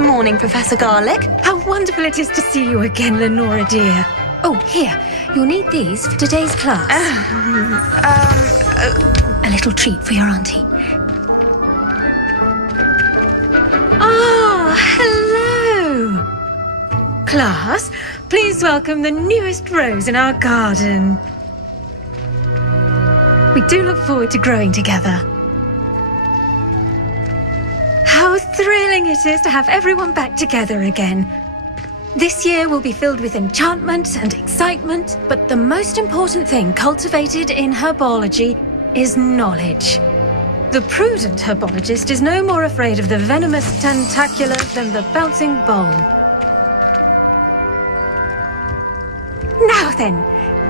morning, Professor Garlick. How wonderful it is to see you again, Lenora dear. Oh, here, you'll need these for today's class. A little treat for your auntie. Oh, hello! Class, please welcome the newest rose in our garden. We do look forward to growing together. How thrilling it is to have everyone back together again. This year will be filled with enchantment and excitement, but the most important thing cultivated in herbology is knowledge. The prudent herbologist is no more afraid of the venomous tentacula than the bouncing bulb. Now then,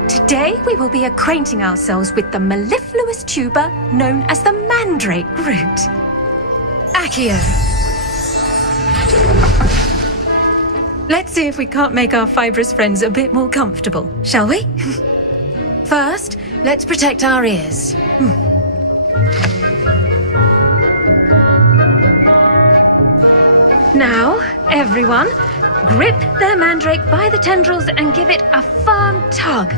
today we will be acquainting ourselves with the mellifluous tuber known as the mandrake root. Accio. Let's see if we can't make our fibrous friends a bit more comfortable, shall we? First, let's protect our ears. Now, everyone, grip their mandrake by the tendrils and give it a firm tug.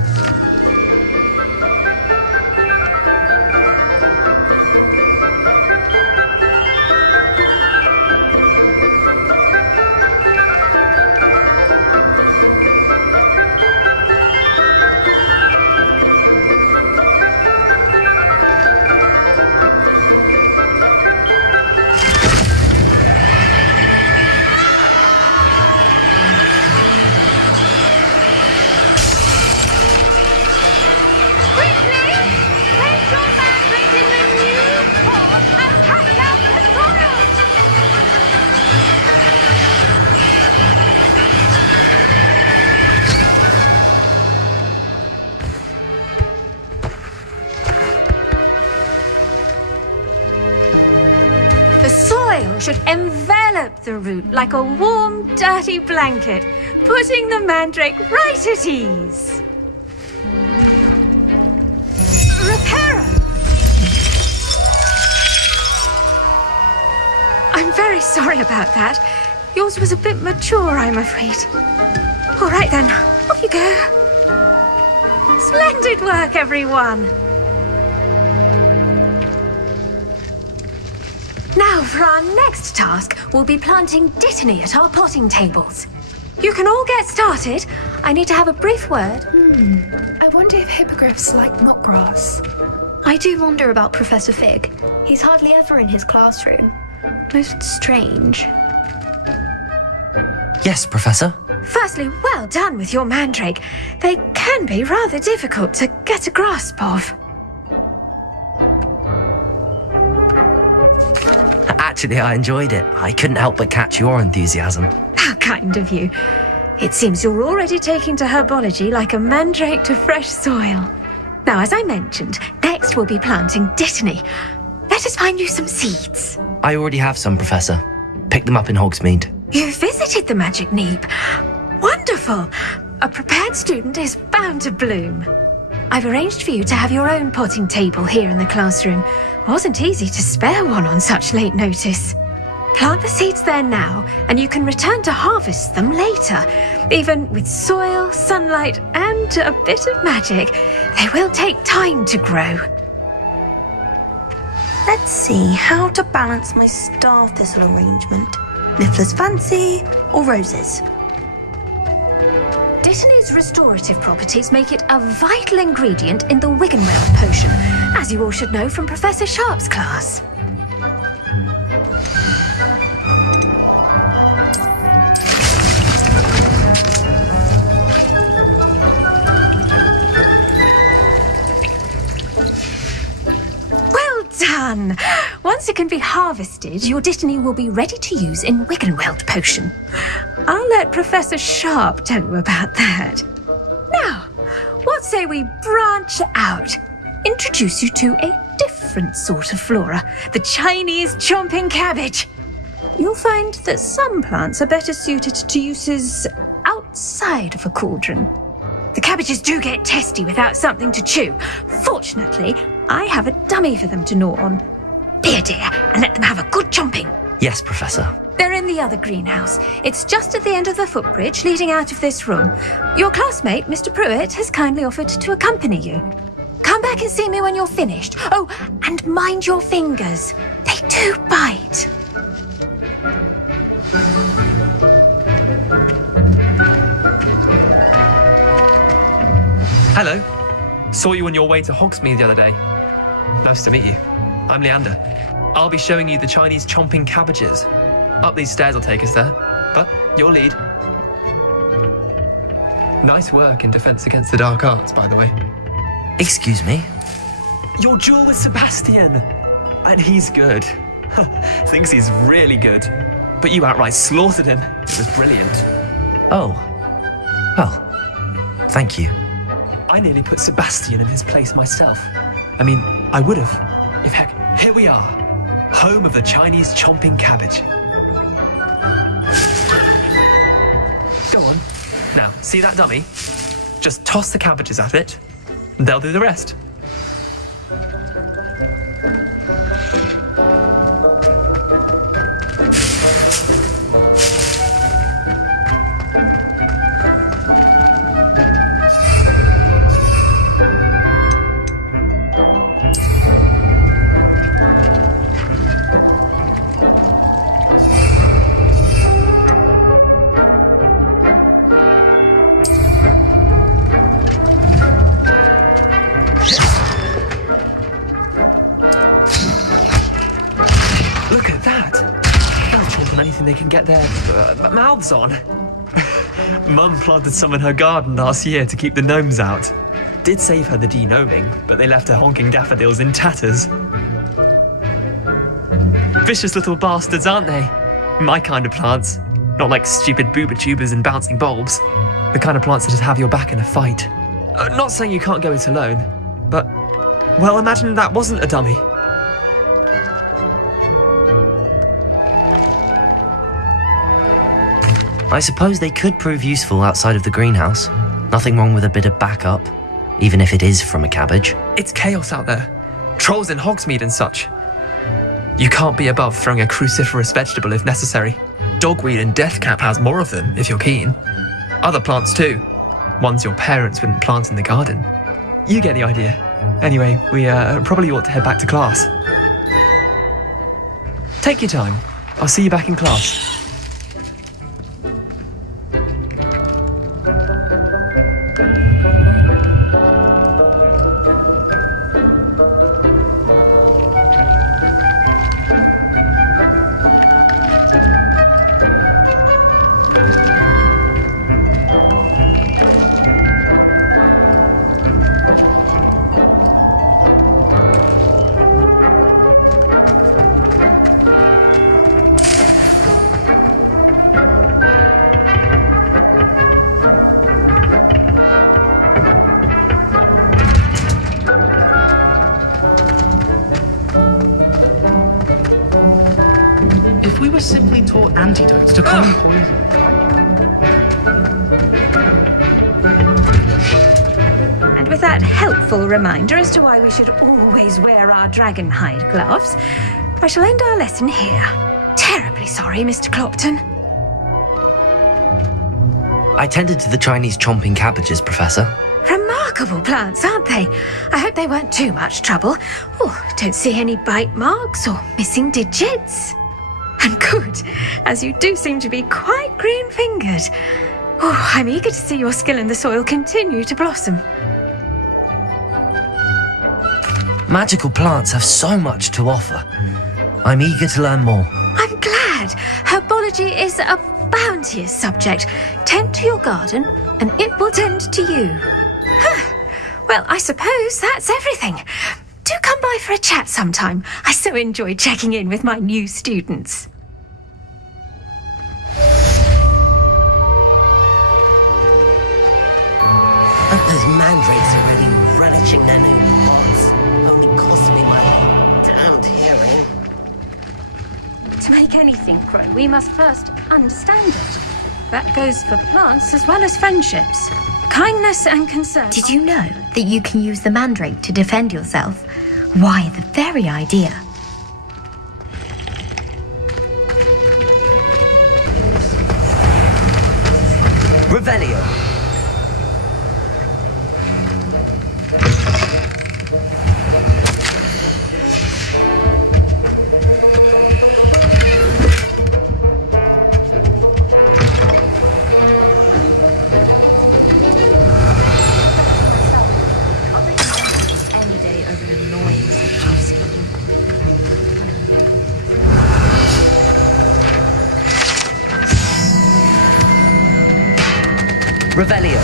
The soil should envelop the root like a warm, dirty blanket, putting the mandrake right at ease. Reparo! I'm very sorry about that. Yours was a bit mature, I'm afraid. All right then, off you go. Splendid work, everyone. Now, for our next task, we'll be planting dittany at our potting tables. You can all get started. I need to have a brief word. I wonder if hippogriffs like knotgrass. I do wonder about Professor Fig. He's hardly ever in his classroom. Most strange. Yes, Professor. Firstly, well done with your mandrake. They can be rather difficult to get a grasp of. Actually, I enjoyed it. I couldn't help but catch your enthusiasm. How kind of you. It seems you're already taking to herbology like a mandrake to fresh soil. Now, as I mentioned, next we'll be planting dittany. Let us find you some seeds. I already have some, Professor. Picked them up in Hogsmeade. You visited the Magic Neep. Wonderful. A prepared student is bound to bloom. I've arranged for you to have your own potting table here in the classroom. Wasn't easy to spare one on such late notice. Plant the seeds there now, and you can return to harvest them later. Even with soil, sunlight, and a bit of magic, they will take time to grow. Let's see how to balance my star thistle arrangement. Niffler's Fancy or roses? Dittany's restorative properties make it a vital ingredient in the Wiggenweld potion, as you all should know from Professor Sharp's class. Well done! Once it can be harvested, your dittany will be ready to use in Wiggenweld potion. I'll let Professor Sharp tell you about that. Now, what say we branch out? Introduce you to a different sort of flora, the Chinese chomping cabbage. You'll find that some plants are better suited to uses outside of a cauldron. The cabbages do get testy without something to chew. Fortunately, I have a dummy for them to gnaw on. Be a dear and let them have a good chomping. Yes, Professor. They're in the other greenhouse. It's just at the end of the footbridge leading out of this room. Your classmate, Mr. Pruitt, has kindly offered to accompany you. Come back and see me when you're finished. Oh, and mind your fingers. They do bite. Hello. Saw you on your way to Hogsmeade the other day. Nice to meet you. I'm Leander. I'll be showing you the Chinese chomping cabbages. Up these stairs will take us there, but you'll lead. Nice work in Defense Against the Dark Arts, by the way. Excuse me? Your duel with Sebastian! And he's good. Thinks he's really good. But you outright slaughtered him. It was brilliant. Oh. Well, thank you. I nearly put Sebastian in his place myself. I mean, I would have. If heck, here we are. Home of the Chinese chomping cabbage. Go on. Now, see that dummy? Just toss the cabbages at it, and they'll do the rest. Look at that! They'll chomp on anything they can get their mouths on. Mum planted some in her garden last year to keep the gnomes out. Did save her the de-gnoming, but they left her honking daffodils in tatters. Vicious little bastards, aren't they? My kind of plants. Not like stupid booba tubers and bouncing bulbs. The kind of plants that just have your back in a fight. Not saying you can't go it alone, but, well, imagine that wasn't a dummy. I suppose they could prove useful outside of the greenhouse. Nothing wrong with a bit of backup, even if it is from a cabbage. It's chaos out there. Trolls in Hogsmeade and such. You can't be above throwing a cruciferous vegetable if necessary. Dogweed and deathcap has more of them, if you're keen. Other plants too. Ones your parents wouldn't plant in the garden. You get the idea. Anyway, we probably ought to head back to class. Take your time. I'll see you back in class. We were simply taught antidotes to common poison. And with that helpful reminder as to why we should always wear our dragon hide gloves, I shall end our lesson here. Terribly sorry, Mr. Clopton. I tended to the Chinese chomping cabbages, Professor. Remarkable plants, aren't they? I hope they weren't too much trouble. Oh, don't see any bite marks or missing digits. And good, as you do seem to be quite green-fingered. Oh, I'm eager to see your skill in the soil continue to blossom. Magical plants have so much to offer. I'm eager to learn more. I'm glad. Herbology is a bounteous subject. Tend to your garden, and it will tend to you. Well, I suppose that's everything. Do come by for a chat sometime. I so enjoy checking in with my new students. Those mandrakes are really relishing their new pots. Only cost me my damned hearing. To make anything grow, we must first understand it. That goes for plants as well as friendships. Kindness and concern. Did you know that you can use the mandrake to defend yourself? Why, the very idea. Revelio. Any day over an annoying Swarovski. Revelio.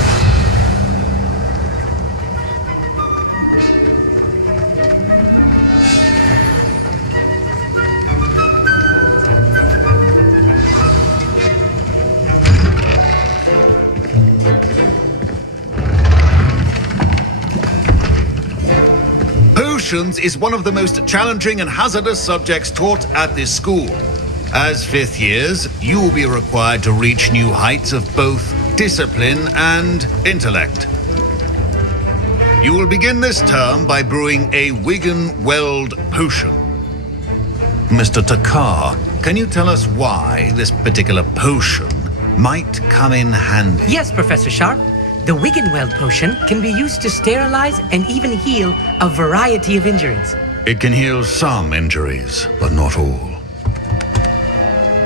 Potions is one of the most challenging and hazardous subjects taught at this school. As fifth years, you will be required to reach new heights of both discipline and intellect. You will begin this term by brewing a Wiggenweld potion. Mr. Takar, can you tell us why this particular potion might come in handy? Yes, Professor Sharp. The Wiggenweld potion can be used to sterilize and even heal a variety of injuries. It can heal some injuries, but not all.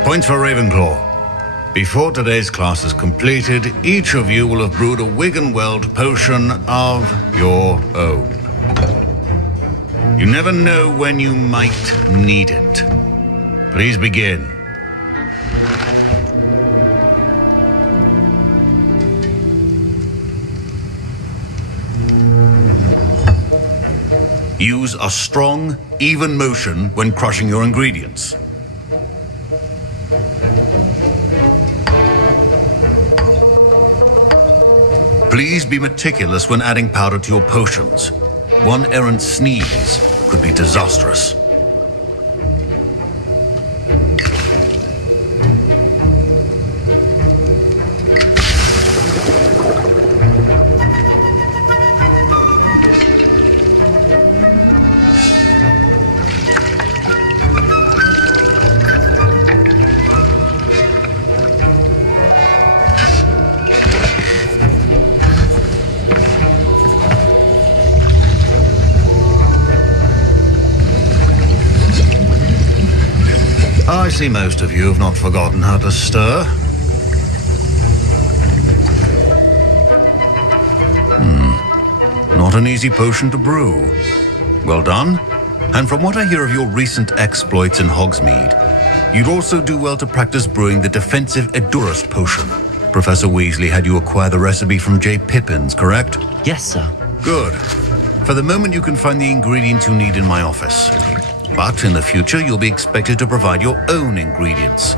Points for Ravenclaw. Before today's class is completed, each of you will have brewed a Wiggenweld potion of your own. You never know when you might need it. Please begin. Use a strong, even motion when crushing your ingredients. Please be meticulous when adding powder to your potions. One errant sneeze could be disastrous. I see most of you have not forgotten how to stir. Not an easy potion to brew. Well done. And from what I hear of your recent exploits in Hogsmeade, you'd also do well to practice brewing the defensive Edurus potion. Professor Weasley had you acquire the recipe from J. Pippins, correct? Yes, sir. Good. For the moment, you can find the ingredients you need in my office. But in the future, you'll be expected to provide your own ingredients.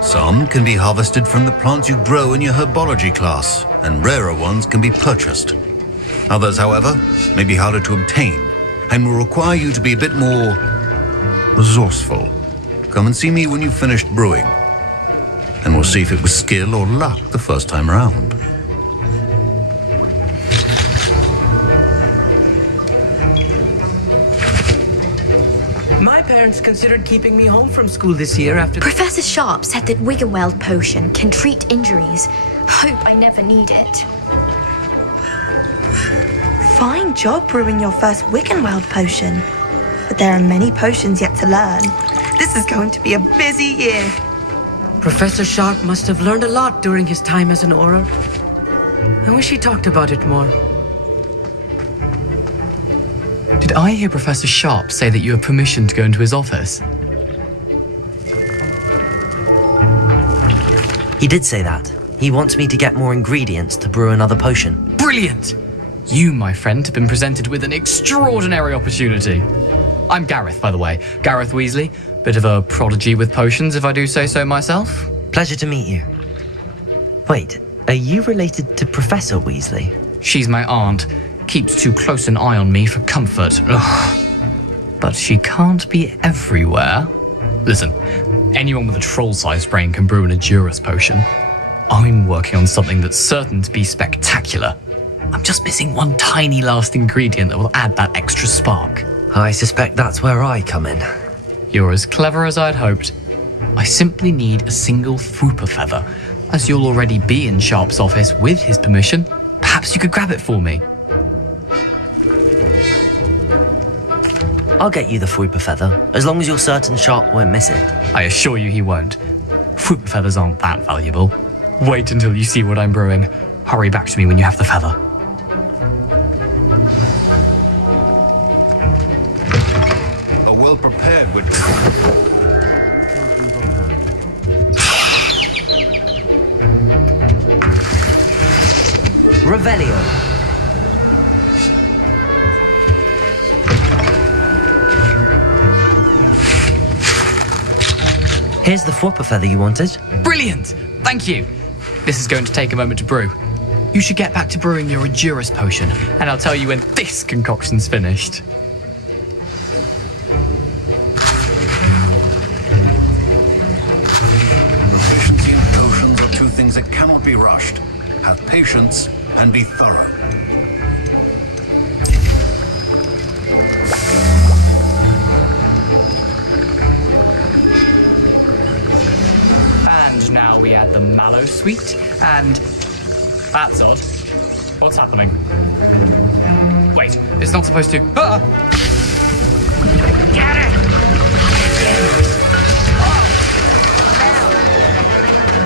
Some can be harvested from the plants you grow in your herbology class, and rarer ones can be purchased. Others, however, may be harder to obtain, and will require you to be a bit more resourceful. Come and see me when you've finished brewing, and we'll see if it was skill or luck the first time around. My parents considered keeping me home from school this year after... Professor Sharp said that Wiggenweld potion can treat injuries. Hope I never need it. Fine job brewing your first Wiggenweld potion. But there are many potions yet to learn. This is going to be a busy year. Professor Sharp must have learned a lot during his time as an Auror. I wish he talked about it more. Did I hear Professor Sharp say that you have permission to go into his office? He did say that. He wants me to get more ingredients to brew another potion. Brilliant! You, my friend, have been presented with an extraordinary opportunity. I'm Gareth, by the way. Gareth Weasley. Bit of a prodigy with potions, if I do say so myself. Pleasure to meet you. Wait, are you related to Professor Weasley? She's my aunt. Keeps too close an eye on me for comfort. Ugh. But she can't be everywhere. Listen, anyone with a troll-sized brain can brew an Edurus potion. I'm working on something that's certain to be spectacular. I'm just missing one tiny last ingredient that will add that extra spark. I suspect that's where I come in. You're as clever as I'd hoped. I simply need a single Fwooper feather. As you'll already be in Sharp's office with his permission, perhaps you could grab it for me. I'll get you the Fwooper feather, as long as you're certain Sharp won't miss it. I assure you he won't. Fwooper feathers aren't that valuable. Wait until you see what I'm brewing. Hurry back to me when you have the feather. A well-prepared witchcraft. Revelio. Here's the Fwooper feather you wanted. Brilliant! Thank you! This is going to take a moment to brew. You should get back to brewing your Endurus potion, and I'll tell you when this concoction's finished. Proficiency and potions are two things that cannot be rushed. Have patience and be thorough. And now we add the mallow sweet, and... That's odd. What's happening? Wait, it's not supposed to... Ah! Get it!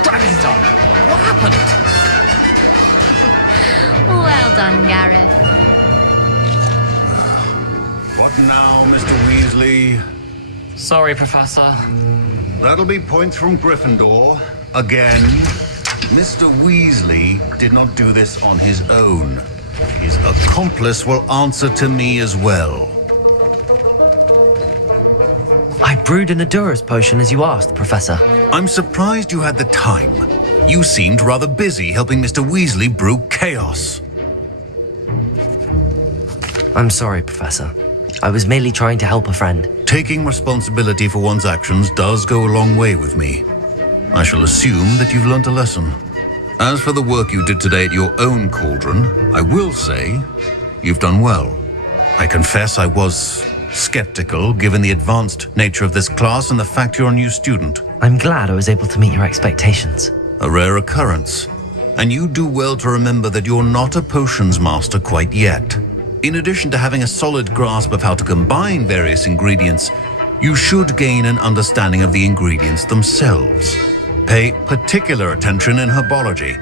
Dragon's done! What happened? Well done, Gareth. What now, Mr. Weasley? Sorry, Professor. That'll be points from Gryffindor. Again. Mr. Weasley did not do this on his own. His accomplice will answer to me as well. I brewed an Endurus potion as you asked, Professor. I'm surprised you had the time. You seemed rather busy helping Mr. Weasley brew chaos. I'm sorry, Professor. I was merely trying to help a friend. Taking responsibility for one's actions does go a long way with me. I shall assume that you've learnt a lesson. As for the work you did today at your own cauldron, I will say you've done well. I confess I was skeptical given the advanced nature of this class and the fact you're a new student. I'm glad I was able to meet your expectations. A rare occurrence. And you do well to remember that you're not a potions master quite yet. In addition to having a solid grasp of how to combine various ingredients, you should gain an understanding of the ingredients themselves. Pay particular attention in herbology.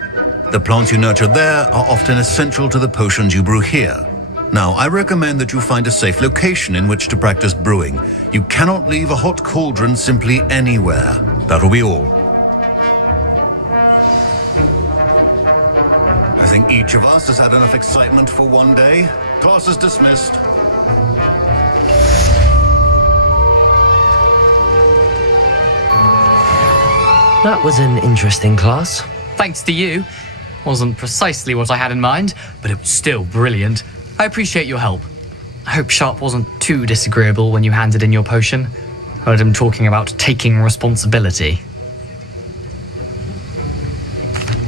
The plants you nurture there are often essential to the potions you brew here. Now, I recommend that you find a safe location in which to practice brewing. You cannot leave a hot cauldron simply anywhere. That'll be all. I think each of us has had enough excitement for one day. Class is dismissed. That was an interesting class. Thanks to you. Wasn't precisely what I had in mind, but it was still brilliant. I appreciate your help. I hope Sharp wasn't too disagreeable when you handed in your potion. Heard him talking about taking responsibility.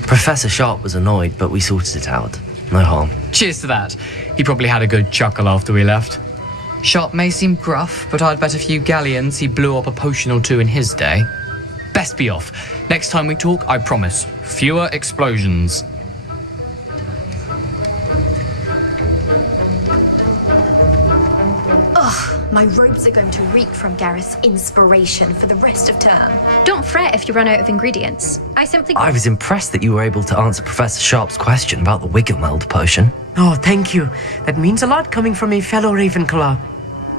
Professor Sharp was annoyed, but we sorted it out. No harm. Cheers to that. He probably had a good chuckle after we left. Sharp may seem gruff, but I'd bet a few galleons he blew up a potion or two in his day. Best be off. Next time we talk, I promise, fewer explosions. My robes are going to reek from Gareth's inspiration for the rest of term. Don't fret if you run out of ingredients. I was impressed that you were able to answer Professor Sharp's question about the Wiggenweld potion. Oh, thank you. That means a lot coming from a fellow Ravenclaw.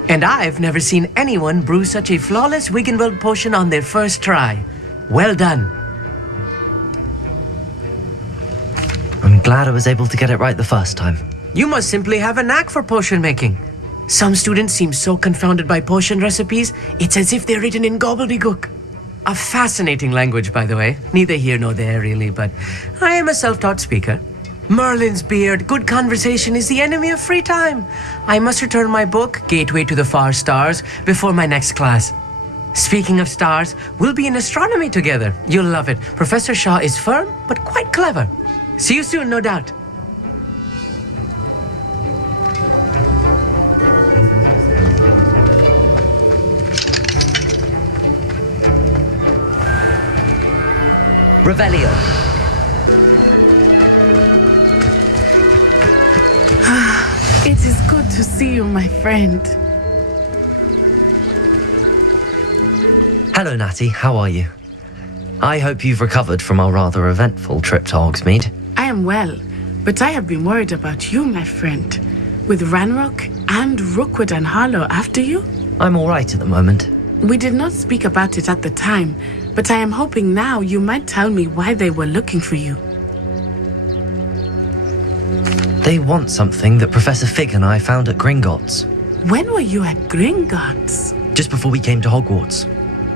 And I've never seen anyone brew such a flawless Wiggenweld potion on their first try. Well done. I'm glad I was able to get it right the first time. You must simply have a knack for potion making. Some students seem so confounded by potion recipes, it's as if they're written in gobbledygook. A fascinating language, by the way. Neither here nor there, really, but I am a self-taught speaker. Merlin's beard, good conversation is the enemy of free time. I must return my book, Gateway to the Far Stars, before my next class. Speaking of stars, we'll be in astronomy together. You'll love it. Professor Shaw is firm, but quite clever. See you soon, no doubt. Revelio. It is good to see you, my friend. Hello, Natty. How are you? I hope you've recovered from our rather eventful trip to Hogsmeade. I am well, but I have been worried about you, my friend. With Ranrock and Rookwood and Harlow after you? I'm all right at the moment. We did not speak about it at the time, but I am hoping now you might tell me why they were looking for you. They want something that Professor Fig and I found at Gringotts. When were you at Gringotts? Just before we came to Hogwarts.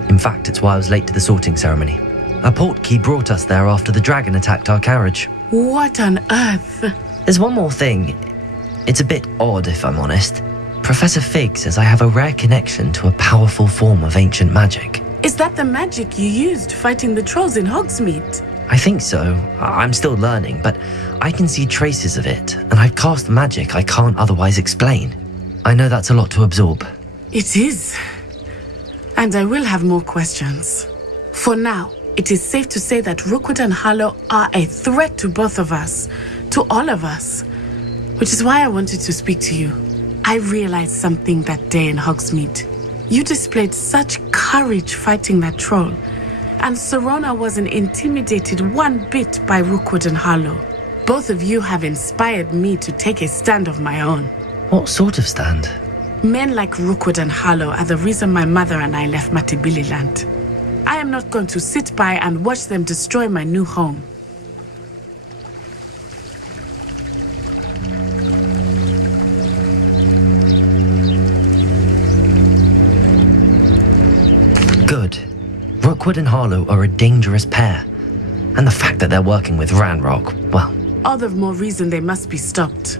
In fact, it's why I was late to the sorting ceremony. A portkey brought us there after the dragon attacked our carriage. What on earth? There's one more thing. It's a bit odd, if I'm honest. Professor Fig says I have a rare connection to a powerful form of ancient magic. Is that the magic you used fighting the trolls in Hogsmeade? I think so. I'm still learning, but I can see traces of it, and I've cast magic I can't otherwise explain. I know that's a lot to absorb. It is. And I will have more questions. For now, it is safe to say that Rookwood and Harlow are a threat to both of us, to all of us, which is why I wanted to speak to you. I realized something that day in Hogsmeade. You displayed such courage fighting that troll, and Serona wasn't intimidated one bit by Rookwood and Harlow. Both of you have inspired me to take a stand of my own. What sort of stand? Men like Rookwood and Harlow are the reason my mother and I left Matibililand. I am not going to sit by and watch them destroy my new home. Good. Rookwood and Harlow are a dangerous pair. And the fact that they're working with Ranrock, well... All the more reason they must be stopped.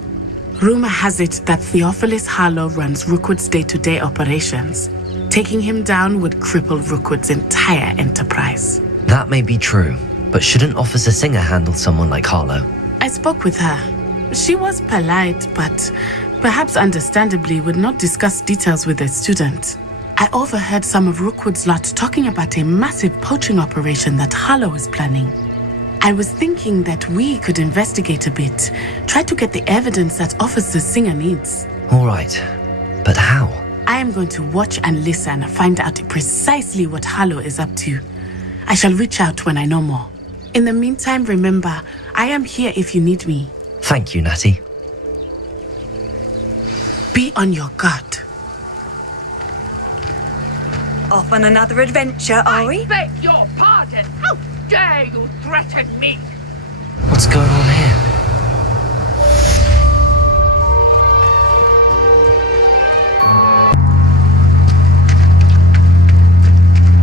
Rumor has it that Theophilus Harlow runs Rookwood's day-to-day operations. Taking him down would cripple Rookwood's entire enterprise. That may be true, but shouldn't Officer Singer handle someone like Harlow? I spoke with her. She was polite, but perhaps understandably would not discuss details with a student. I overheard some of Rookwood's lot talking about a massive poaching operation that Harlow is planning. I was thinking that we could investigate a bit, try to get the evidence that Officer Singer needs. All right, but how? I am going to watch and listen, find out precisely what Harlow is up to. I shall reach out when I know more. In the meantime, remember, I am here if you need me. Thank you, Natty. Be on your guard. Off on another adventure, are we? I beg your pardon. How dare you threaten me? What's going on here?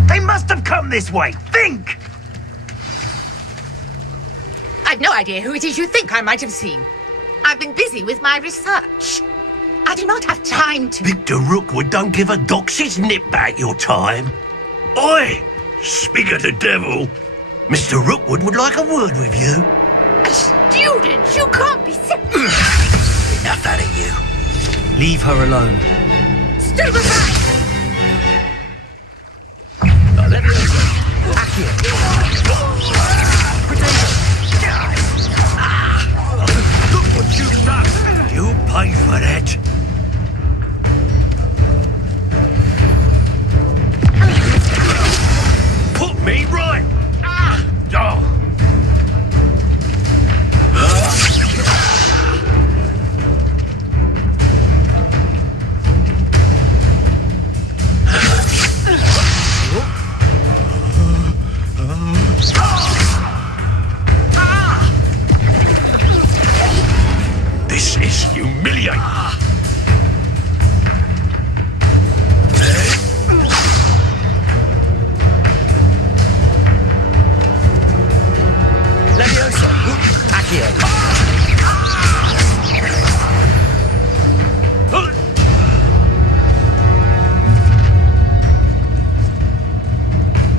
They must have come this way. Think! I've no idea who it is you think I might have seen. I've been busy with my research. I do not have time to... Victor Rookwood don't give a doxy's nip back your time. Oi! Speak of the devil. Mr. Rookwood would like a word with you. A student? You can't be sick. Enough out of you. Leave her alone. Stand aside! Look what you've done. You pay for that. Put me right. Oh. This is humiliating. Leviosa! Accio!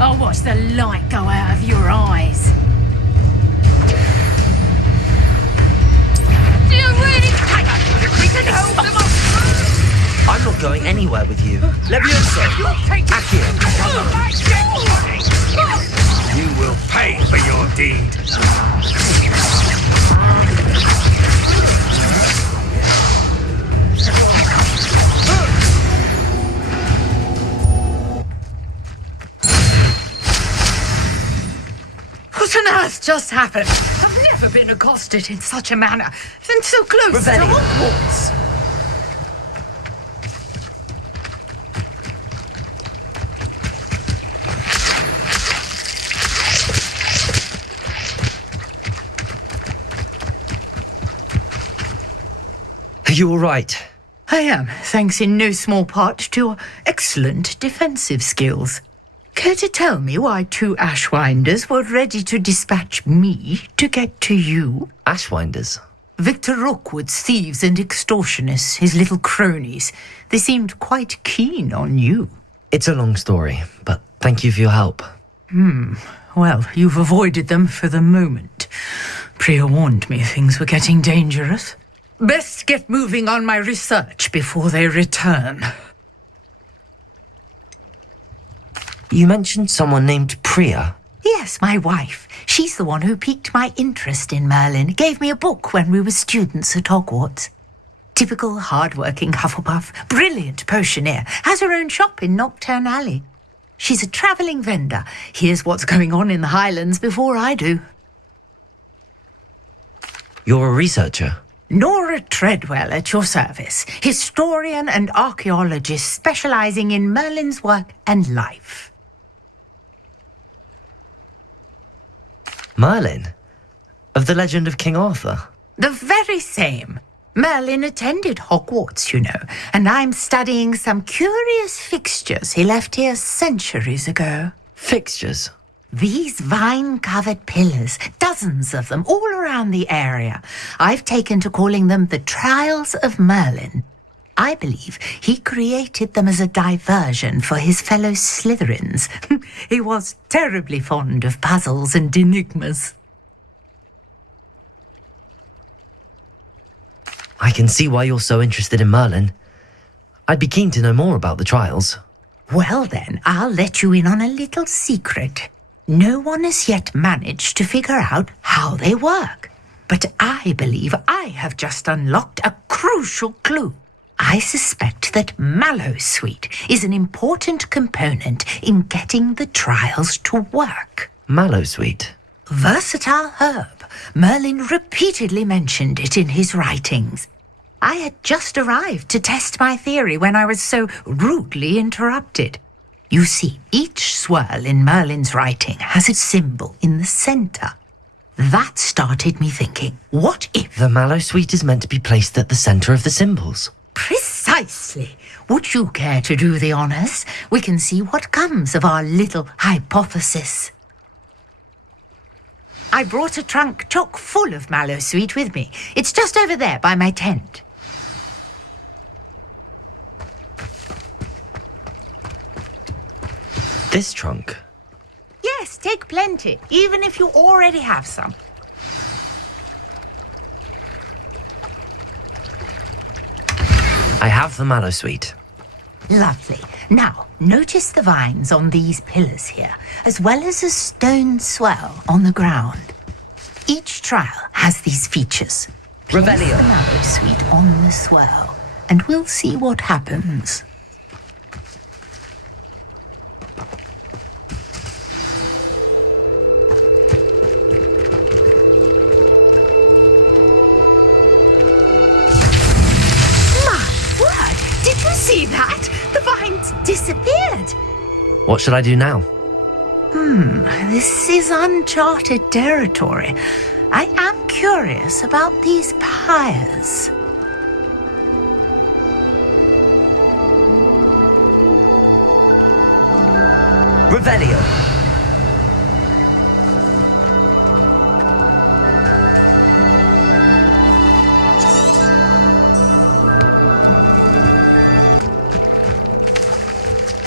I'll watch the light go out of your eyes. Do you really think we can hold them off? I'm not going anywhere with you. Leviosa! You'll take it. Accio! You will pay for your deed. What on earth just happened? I've never been accosted in such a manner, and so close to Hogwarts. Are you all right? I am, thanks in no small part to your excellent defensive skills. Care to tell me why 2 Ashwinders were ready to dispatch me to get to you? Ashwinders? Victor Rookwood's thieves and extortionists, his little cronies. They seemed quite keen on you. It's a long story, but thank you for your help. Well, you've avoided them for the moment. Priya warned me things were getting dangerous. Best get moving on my research before they return. You mentioned someone named Priya. Yes, my wife. She's the one who piqued my interest in Merlin. Gave me a book when we were students at Hogwarts. Typical hard-working Hufflepuff. Brilliant potioneer. Has her own shop in Knockturn Alley. She's a travelling vendor. Hears what's going on in the Highlands before I do. You're a researcher? Nora Treadwell at your service. Historian and archaeologist specialising in Merlin's work and life. Merlin? Of the legend of King Arthur? The very same. Merlin attended Hogwarts, you know, and I'm studying some curious fixtures he left here centuries ago. Fixtures? These vine-covered pillars, dozens of them, all around the area. I've taken to calling them the Trials of Merlin. I believe he created them as a diversion for his fellow Slytherins. He was terribly fond of puzzles and enigmas. I can see why you're so interested in Merlin. I'd be keen to know more about the trials. Well then, I'll let you in on a little secret. No one has yet managed to figure out how they work. But I believe I have just unlocked a crucial clue. I suspect that Mallowsweet is an important component in getting the trials to work. Mallowsweet? Versatile herb. Merlin repeatedly mentioned it in his writings. I had just arrived to test my theory when I was so rudely interrupted. You see, each swirl in Merlin's writing has its symbol in the centre. That started me thinking, what if... The Mallowsweet is meant to be placed at the centre of the symbols. Precisely. Would you care to do the honours? We can see what comes of our little hypothesis. I brought a trunk chock full of Mallowsweet with me. It's just over there by my tent. This trunk? Yes, take plenty, even if you already have some. I have the Mallowsweet. Lovely. Now, notice the vines on these pillars here, as well as a stone swell on the ground. Each trial has these features. Place Revelio. the Mallowsweet on the swell, and we'll see what happens. Did you see that? The vines disappeared. What should I do now? This is uncharted territory. I am curious about these pyres. Revelio.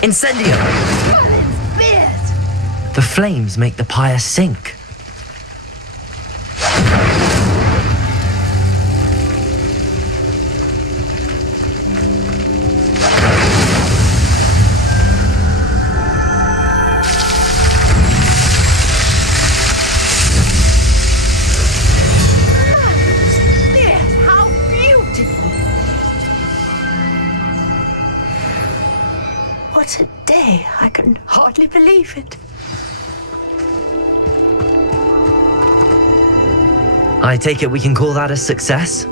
Incendio! Merlin's beard! The flames make the pyre sink. day. I can hardly believe it. I take it we can call that a success?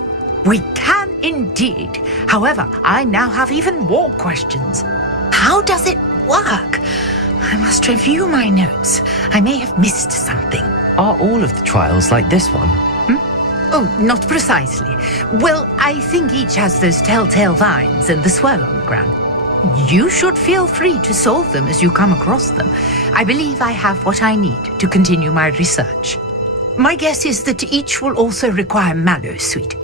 We can indeed. However, I now have even more questions. How does it work? I must review my notes. I may have missed something. Are all of the trials like this one? Oh, not precisely. Well, I think each has those telltale vines and the swirl on the ground. You should feel free to solve them as you come across them. I believe I have what I need to continue my research. My guess is that each will also require mallowsweet,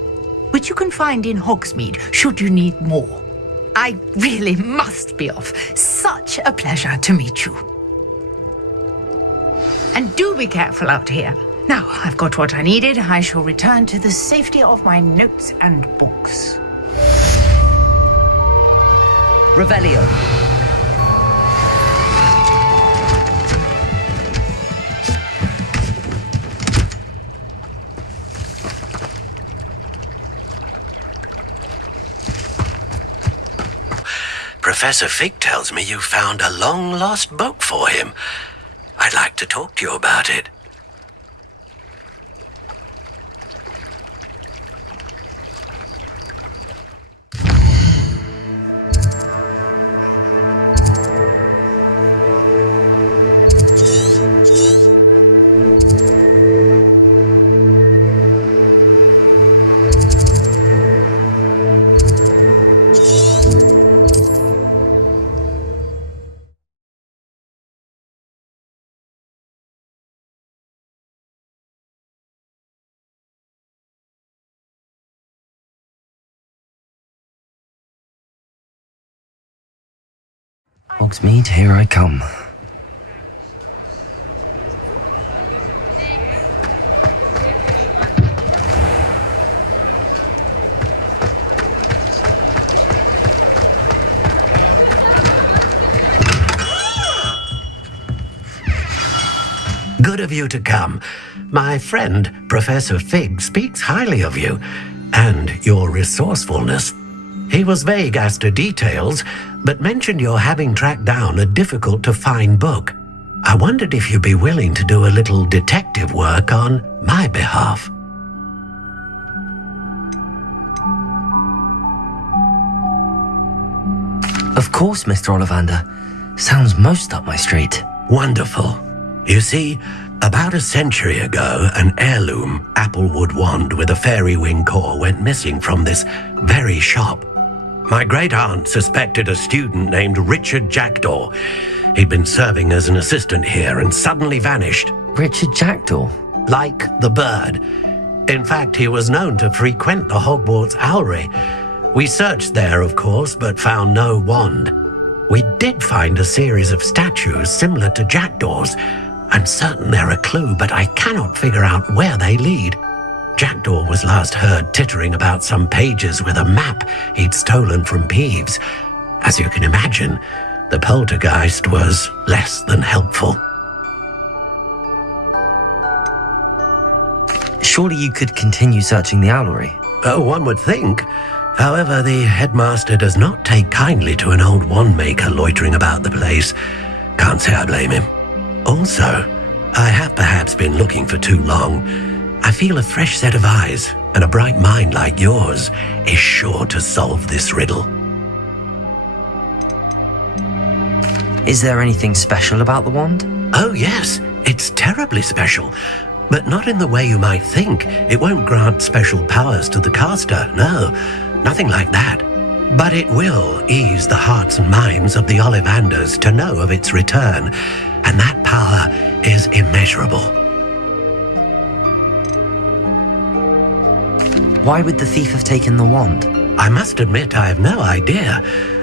which you can find in Hogsmeade should you need more. I really must be off. Such a pleasure to meet you. And do be careful out here. Now I've got what I needed. I shall return to the safety of my notes and books. Revelio. Professor Fig tells me you found a long-lost book for him. I'd like to talk to you about it. Hogsmeade, here I come. Good of you to come. My friend, Professor Fig, speaks highly of you and your resourcefulness. He was vague as to details, but mentioned your having tracked down a difficult-to-find book. I wondered if you'd be willing to do a little detective work on my behalf. Of course, Mr. Ollivander. Sounds most up my street. Wonderful. You see, about a century ago, an heirloom applewood wand with a fairy wing core went missing from this very shop. My great-aunt suspected a student named Richard Jackdaw. He'd been serving as an assistant here and suddenly vanished. Richard Jackdaw? Like the bird. In fact, he was known to frequent the Hogwarts Owlery. We searched there, of course, but found no wand. We did find a series of statues similar to Jackdaw's. I'm certain they're a clue, but I cannot figure out where they lead. Jackdaw was last heard tittering about some pages with a map he'd stolen from Peeves. As you can imagine, the poltergeist was less than helpful. Surely you could continue searching the owlery. Oh, one would think. However, the headmaster does not take kindly to an old wand maker loitering about the place. Can't say I blame him. Also, I have perhaps been looking for too long. I feel a fresh set of eyes and a bright mind like yours is sure to solve this riddle. Is there anything special about the wand? Oh yes, it's terribly special. But not in the way you might think. It won't grant special powers to the caster, no, nothing like that. But it will ease the hearts and minds of the Ollivanders to know of its return, and that power is immeasurable. Why would the thief have taken the wand? I must admit I have no idea.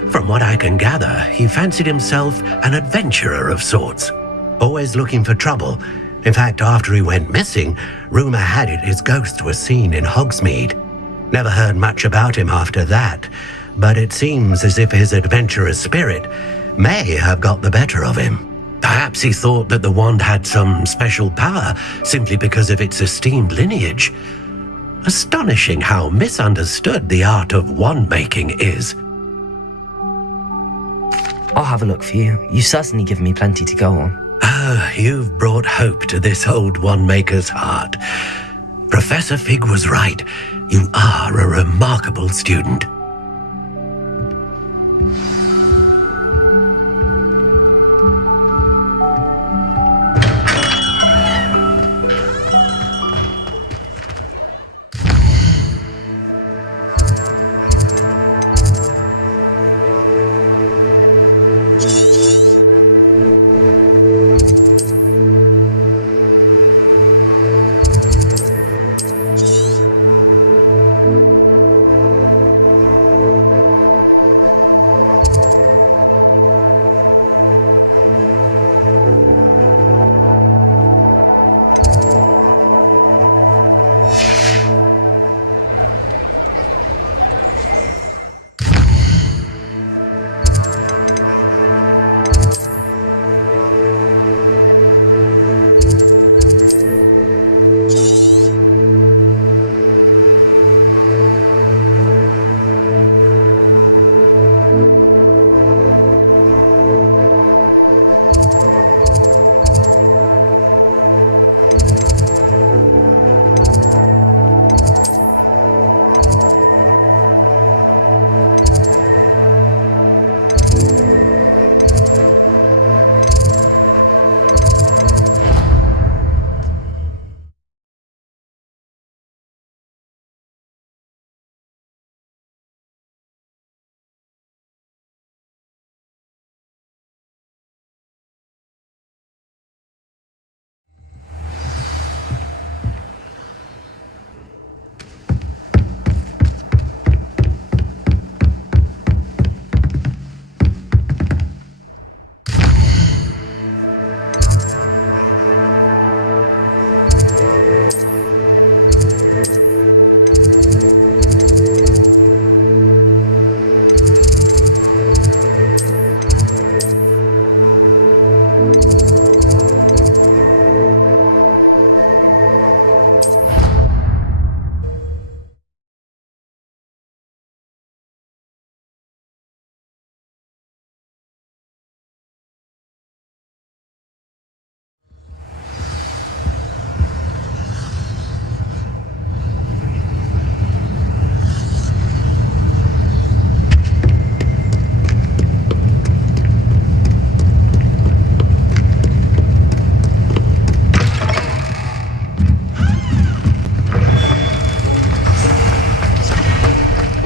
From what I can gather, he fancied himself an adventurer of sorts, always looking for trouble. In fact, after he went missing, rumour had it his ghost was seen in Hogsmeade. Never heard much about him after that, but it seems as if his adventurous spirit may have got the better of him. Perhaps he thought that the wand had some special power simply because of its esteemed lineage. Astonishing how misunderstood the art of wand making is. I'll have a look for you. You've certainly given me plenty to go on. Ah, you've brought hope to this old one-maker's heart. Professor Fig was right. You are a remarkable student.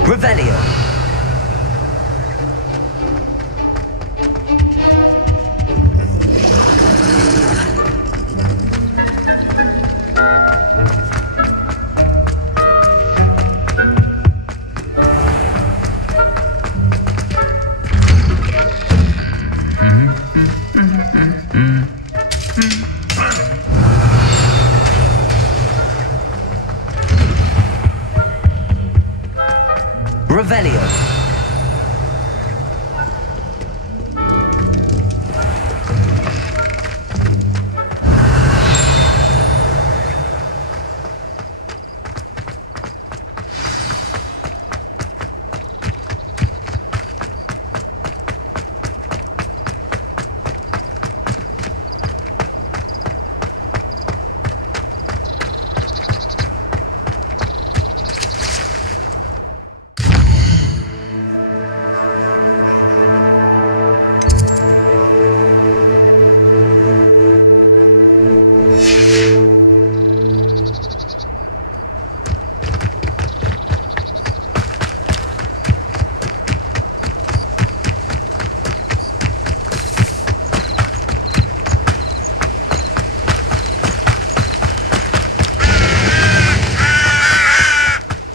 Revelio. Revelio.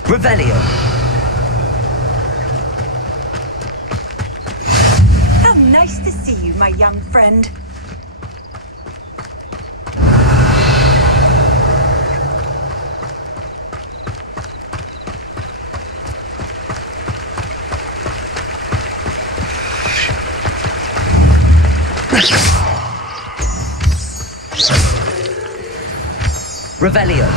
Revelio. How nice to see you, my young friend. Revelio.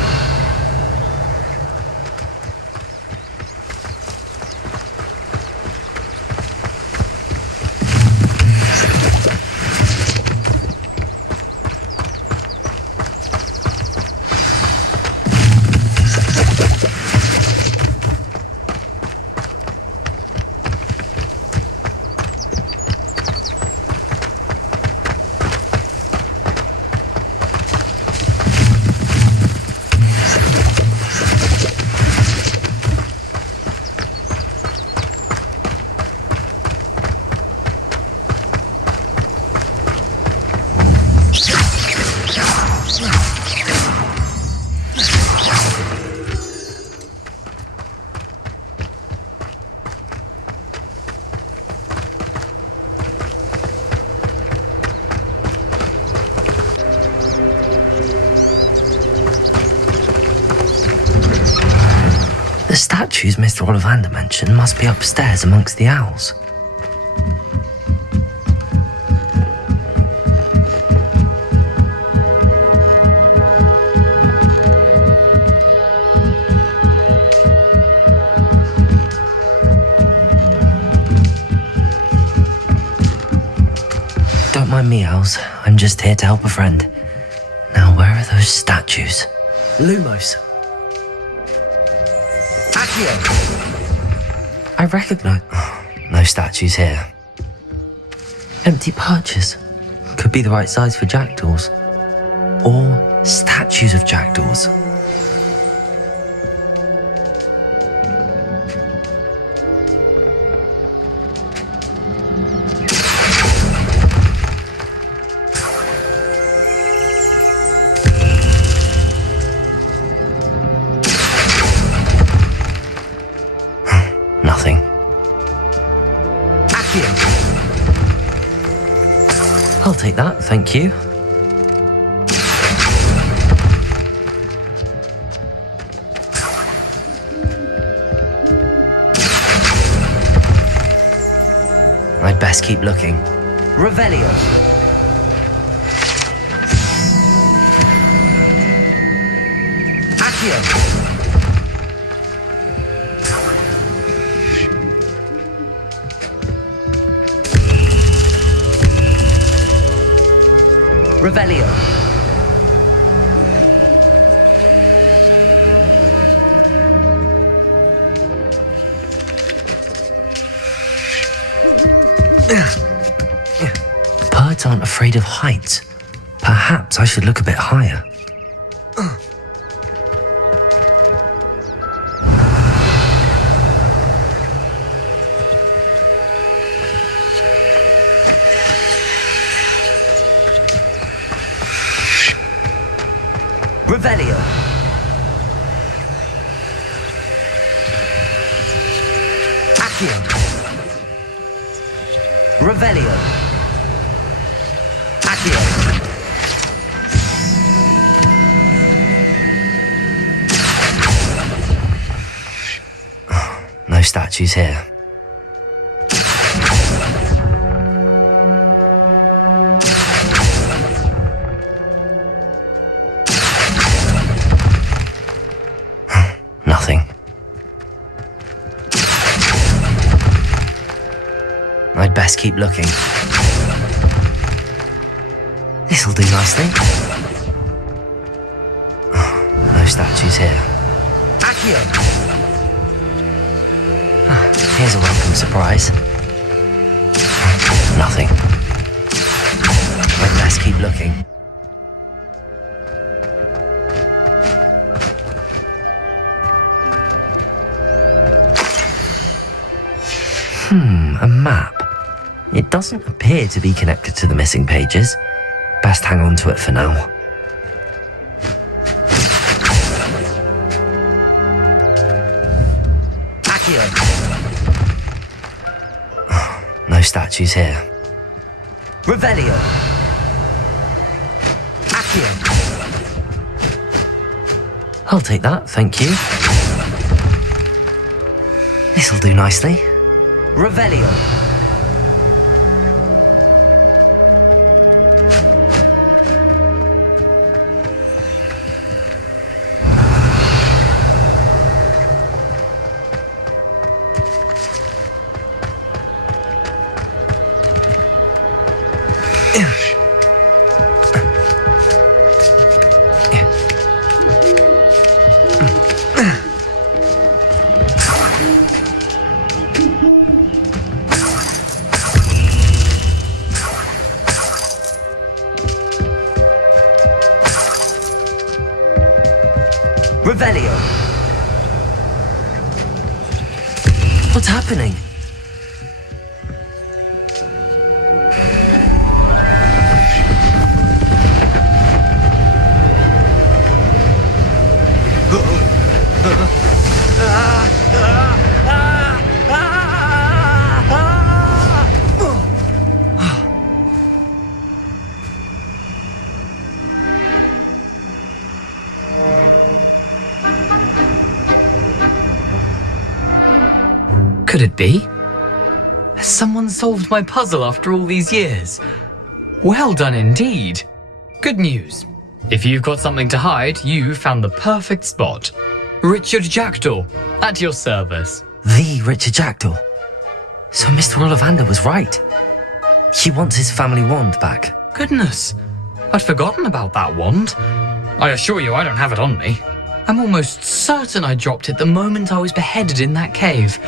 statues Mr. Ollivander mentioned must be upstairs amongst the owls. Don't mind me, owls. I'm just here to help a friend. Now, where are those statues? Lumos. I recognize... no statues here. Empty perches. Could be the right size for jackdaws. Or statues of jackdaws. Nothing. I'll take that, thank you. I'd best keep looking. Revelio. Accio. Revelio. Birds aren't afraid of heights. Perhaps I should look a bit higher. Revelio. Accio. Revelio. Accio. No statues here. Nothing. I'd best keep looking. This'll do nicely. No statues here. Accio! Here's a welcome surprise. Nothing. I'd best keep looking. A map. It doesn't appear to be connected to the missing pages. Best hang on to it for now. Accio. No statues here. Revelio. Accio. I'll take that, thank you. This'll do nicely. Revelio. Revelio. What's happening? could it be? Has someone solved my puzzle after all these years? Well done indeed. Good news. If you've got something to hide, you found the perfect spot. Richard Jackdaw, at your service. The Richard Jackdaw. So Mr. Ollivander was right. He wants his family wand back. Goodness, I'd forgotten about that wand. I assure you I don't have it on me. I'm almost certain I dropped it the moment I was beheaded in that cave.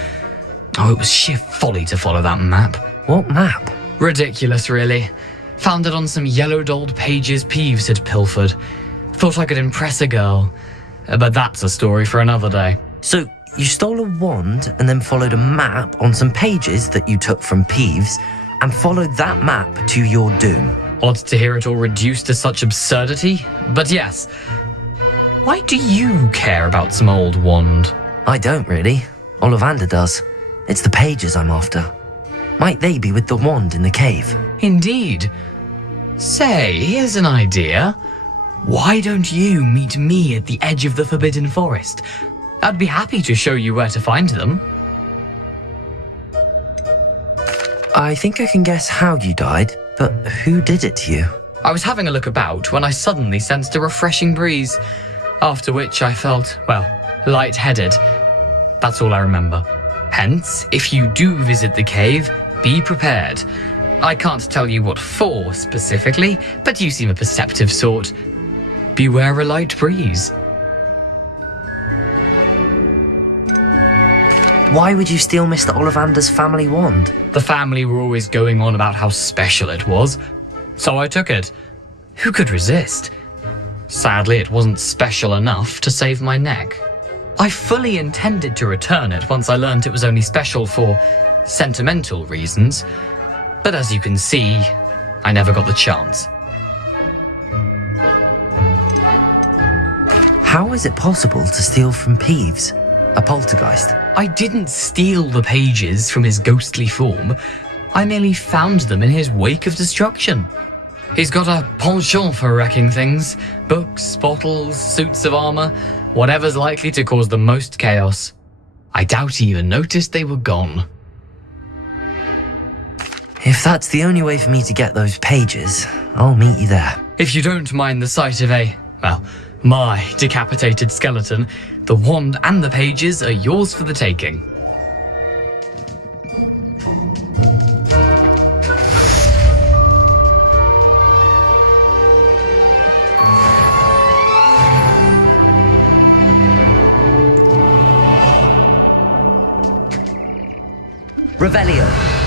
Oh, it was sheer folly to follow that map. What map? Ridiculous, really. Found it on some yellowed old pages Peeves had pilfered. Thought I could impress a girl. But that's a story for another day. So, you stole a wand and then followed a map on some pages that you took from Peeves and followed that map to your doom. Odd to hear it all reduced to such absurdity, but yes. Why do you care about some old wand? I don't really. Ollivander does. It's the pages I'm after. Might they be with the wand in the cave? Indeed. Say, here's an idea. Why don't you meet me at the edge of the Forbidden Forest? I'd be happy to show you where to find them. I think I can guess how you died, but who did it to you? I was having a look about when I suddenly sensed a refreshing breeze, after which I felt, well, lightheaded. That's all I remember. Hence, if you do visit the cave, be prepared. I can't tell you what for specifically, but you seem a perceptive sort. Beware a light breeze. Why would you steal Mr. Ollivander's family wand? The family were always going on about how special it was, so I took it. Who could resist? Sadly, it wasn't special enough to save my neck. I fully intended to return it once I learned it was only special for sentimental reasons, but as you can see, I never got the chance. How is it possible to steal from Peeves, a poltergeist? I didn't steal the pages from his ghostly form. I merely found them in his wake of destruction. He's got a penchant for wrecking things. Books, bottles, suits of armor, whatever's likely to cause the most chaos. I doubt he even noticed they were gone. If that's the only way for me to get those pages, I'll meet you there. If you don't mind the sight of my decapitated skeleton, the wand and the pages are yours for the taking. Revelio.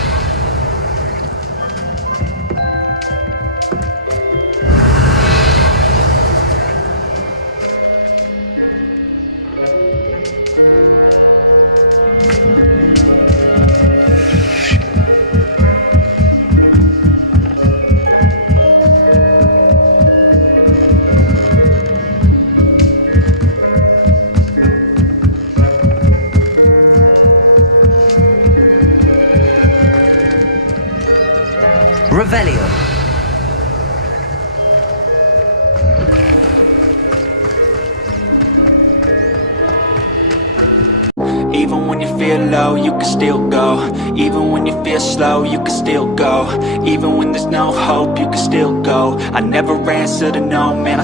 Revelio. Even when you feel low, you can still go. Even when you feel slow, you can still go. Even when there's no hope, you can still go. I never answer to no, man,